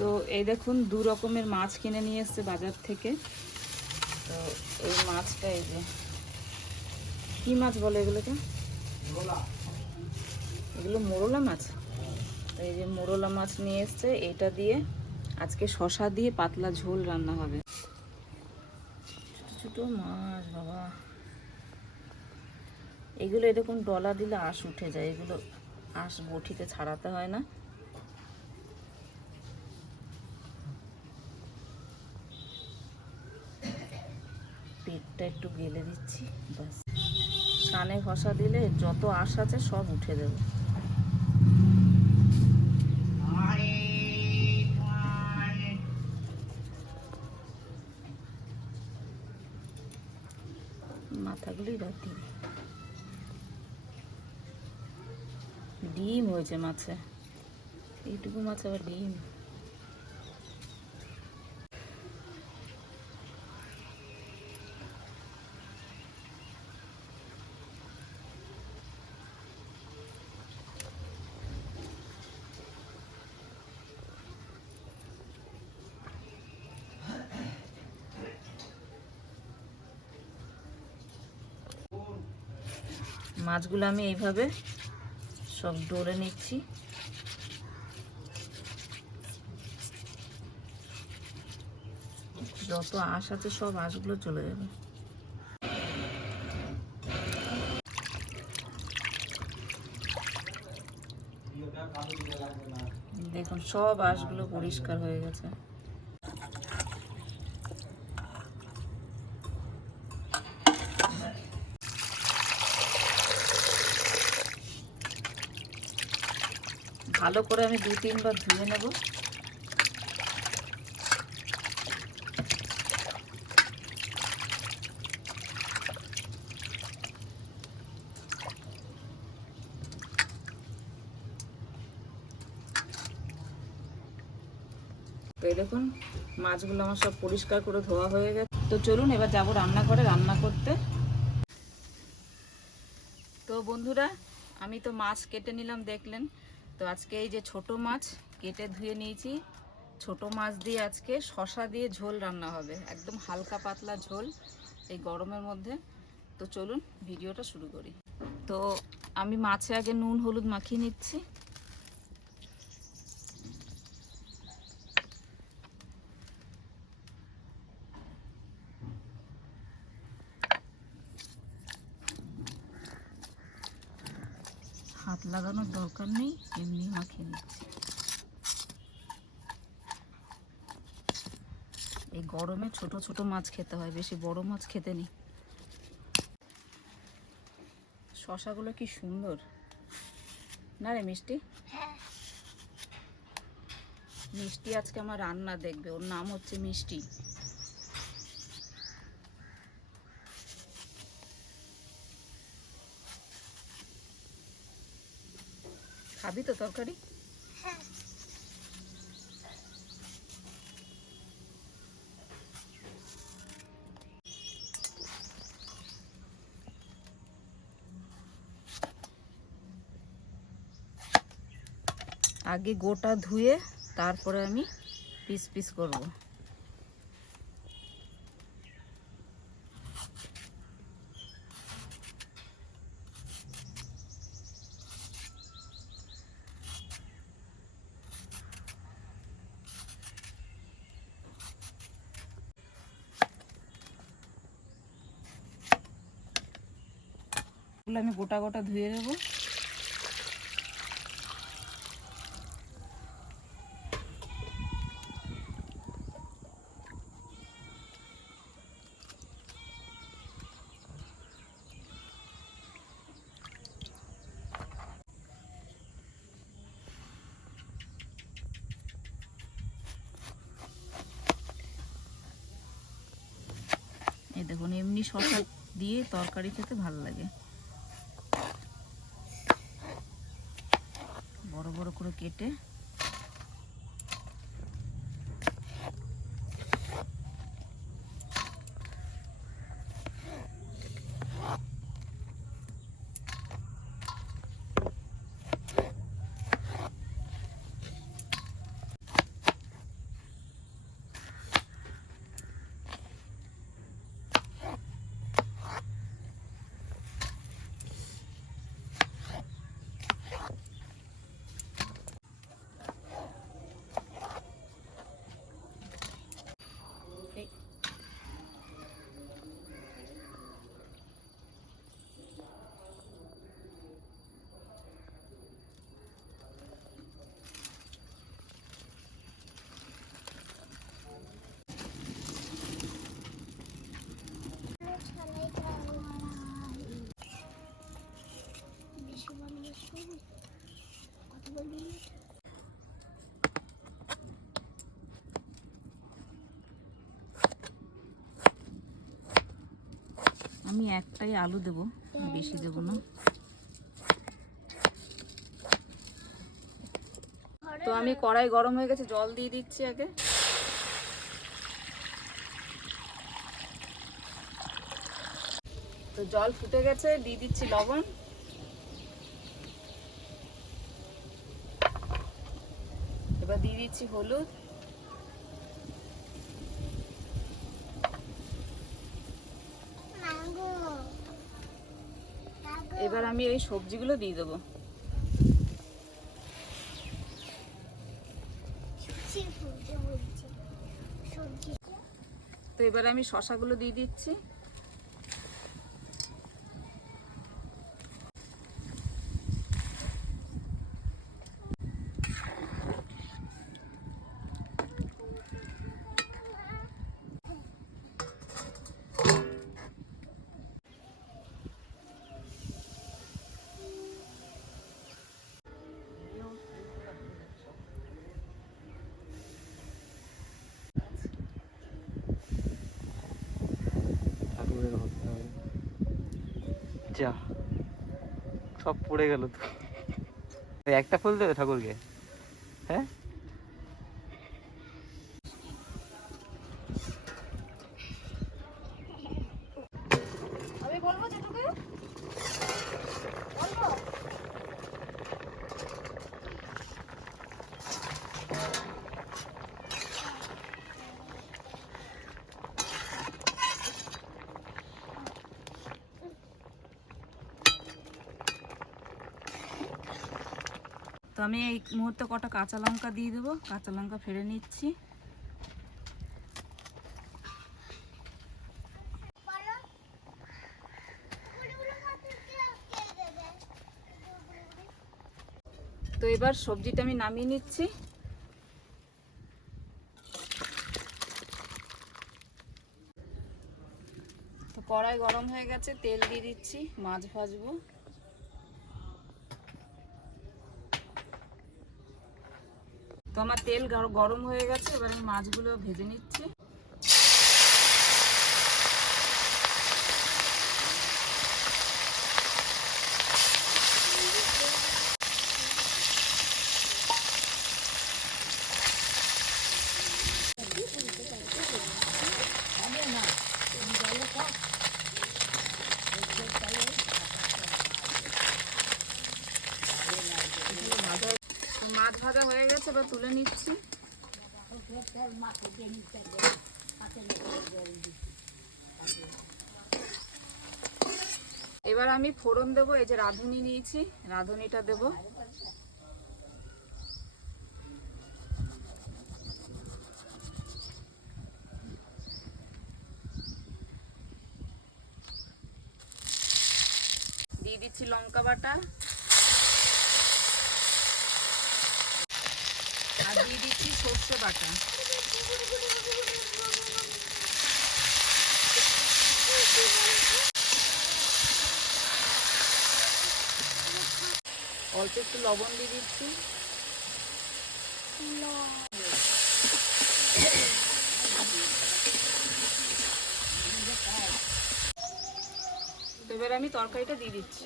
তো এই দেখুন দু রকমের মাছ কিনে নিয়ে এসছে বাজার থেকে। তো এই মাছটা এই যে কি মাছ বলে এগুলোকে? এগুলো মোরলা মাছ। তো এই যে মোরলা মাছ নিয়ে এসছে, এটা দিয়ে আজকে শসা দিয়ে পাতলা ঝোল রান্না হবে। ছোট ছোট মাছ বাবা, এগুলো এরকম ডলা দিলে আঁশ উঠে যায়, এগুলো আঁশ বটিতে ছাড়াতে হয় না। পেটটা একটু গেলে দিচ্ছি, বাস। ছানে ঘষা দিলে যত আঁশ আছে সব উঠে দেবে। মাথাগুলোই রাখি। ডিম হয়েছে মাছে, এইটুকু মাছ আবার ডিম। মাছগুলো আমি এইভাবে সব ডলে নিচ্ছি। যত আঁশ আছে সব আঁশগুলো চলে যাবে। দেখুন সব আঁশগুলো পরিষ্কার হয়ে গেছে। ভালো করে আমি 2-3 বার ধুয়ে নেব। তো এই দেখুন মাছগুলো আমার সব পরিষ্কার করে ধোয়া হয়ে গেছে। তো চলুন এবার যাবো রান্নাঘরে রান্না করতে। তো বন্ধুরা, আমি তো মাছ কেটে নিলাম দেখলেন। তো আজকে এই যে ছোট মাছ কেটে ধুয়ে নিয়েছি। ছোট মাছ দিয়ে আজকে শসা দিয়ে ঝোল রান্না হবে, একদম হালকা পাতলা ঝোল এই গরমের মধ্যে। তো চলুন ভিডিওটা শুরু করি। তো আমি মাছে আগে নুন হলুদ মাখিয়ে নিচ্ছি। হাত লাগানোর দরকার নেই, এমনি মাখিয়ে নিচ্ছি। এই গরমে ছোট ছোট মাছ খেতে হয়, বেশি বড় মাছ খেতে নেই। শসাগুলো কি সুন্দর না রে মিষ্টি? মিষ্টি আজকে আমার রান্না দেখবে, ওর নাম হচ্ছে মিষ্টি। খাবি তো তরকারি? আগে গোটা ধুয়ে তারপরে আমি পিস পিস করব। আমি গোটা গোটা ধুয়ে নেব। এই দেখুন এমনি শসা দিয়ে তরকারি খেতে ভালো লাগে। বড় বড় করে কেটে আমি একটাই আলু দেব, বেশি দেব না। তো আমি কড়াই গরম হয়ে গেছে, জল দিয়ে দিচ্ছি আগে। তো জল ফুটে গেছে, দিয়ে দিচ্ছি লবণ। এবার দিয়ে দিচ্ছি হলুদ। এবার আমি এই সবজিগুলো দিয়ে দেবো। তো এবার আমি শসাগুলো দিয়ে দিচ্ছি। যা সব পড়ে গেল তো। একটা ফুল দেবে ঠাকুরকে? হ্যাঁ, আমি বলবো যে তোকে বলবো। তো আমি এই মুহূর্তে কটা কাঁচা লঙ্কা দিয়ে দেবো, কাঁচা লঙ্কা ফেলে নিচ্ছি। তো এবার সবজিটা আমি নামিয়ে নিচ্ছি। তো কড়াই গরম হয়ে গেছে, তেল দিয়ে দিচ্ছি, মাছ ভাজবো। তো আমার তেল গরম হয়ে গেছে, এবার আমি মাছগুলো ভেজে নিচ্ছি। মাছ ভাজা হয়ে গেছে, এবার তুলে নিচ্ছি। এবার আমি ফোড়ন দেবো। এই যে রাঁধুনি নিয়েছি, রাঁধুনিটা দেব। দিয়ে দিচ্ছি লঙ্কা বাটা, আর দিয়ে দিচ্ছি সর্ষে বাটা। অল্প একটু লবণ দিয়ে দিচ্ছি। এবার আমি তরকারিটা দিয়ে দিচ্ছি।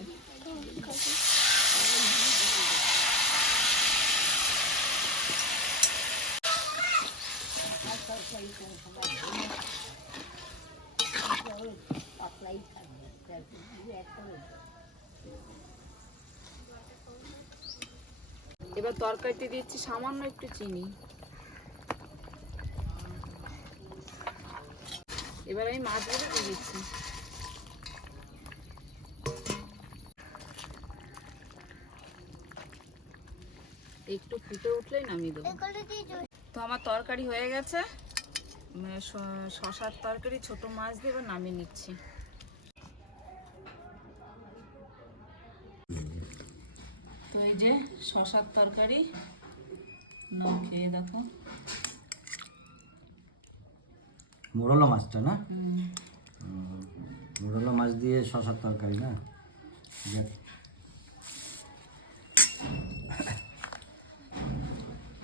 এবার তরকারিতে দিচ্ছি সামান্য একটু চিনি। এবার আমি মাছগুলো দিয়ে দিচ্ছি। একটু ফুটে উঠলেই নামিয়ে দেবো। তো আমার তরকারি হয়ে গেছে, শশার তরকারি ছোট মাছ দিয়ে এবার নামিয়ে নিচ্ছি। তো এই যে শশার তরকারি, নাও খেয়ে দেখো। মোরলা মাছটা না? মোরলা মাছ দিয়ে শশার তরকারি না?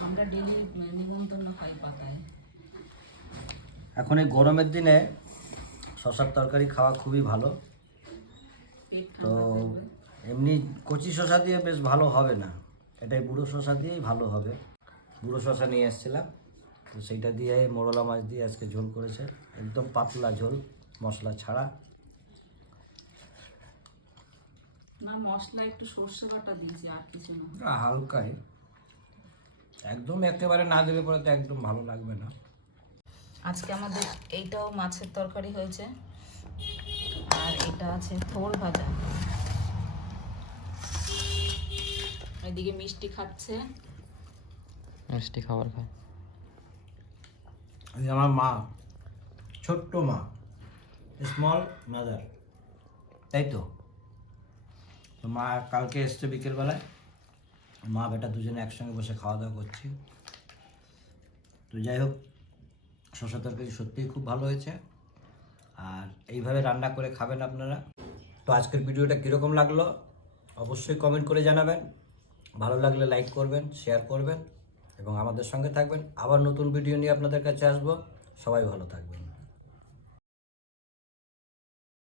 আমরা ডেলি নিমন্ত্রণ খাই পাতায়। এখন এই গরমের দিনে শশার তরকারি খাওয়া খুবই ভালো। পেট তো ঠান্ডা থাকবে। এমনি কচি শসা দিয়ে বেশ ভালো হবে না, এটাই বুড়ো শসা দিয়েই ভালো হবে। বুড়ো শসা নিয়ে এসেছিলাম, তো সেইটা দিয়ে মোরলা মাছ দিয়ে আজকে ঝোল করেছে, একদম পাতলা ঝোল, মশলা ছাড়া। না মশলা একটু সর্ষে বাটা দিয়েছি, আর কিছু না। হালকাই, একদম একেবারে না দিলে পরে তো একদম ভালো লাগবে না। আজকে আমাদের এইটাও মাছের তরকারি হয়েছে, আর এটা আছে থোর ভাজা। এদিকে মিষ্টি খাচ্ছে। মিষ্টি খাবার খায়। এই আমার মা, ছোট্ট মা, স্মল মাদার, তাই তো। তো মা কালকে এসছে বিকেলবেলায়, মা বেটা দুজনে একসঙ্গে বসে খাওয়া দাওয়া করছি। তো যাই হোক, শসা তরকারি সত্যিই খুব ভালো হয়েছে, আর এইভাবে রান্না করে খাবেন আপনারা। তো আজকের ভিডিওটা কীরকম লাগলো অবশ্যই কমেন্ট করে জানাবেন। ভালো লাগলে লাইক করবেন, শেয়ার করবেন এবং আমাদের সঙ্গে থাকবেন। আবার নতুন ভিডিও নিয়ে আপনাদের কাছে আসবো। সবাই ভালো থাকবেন।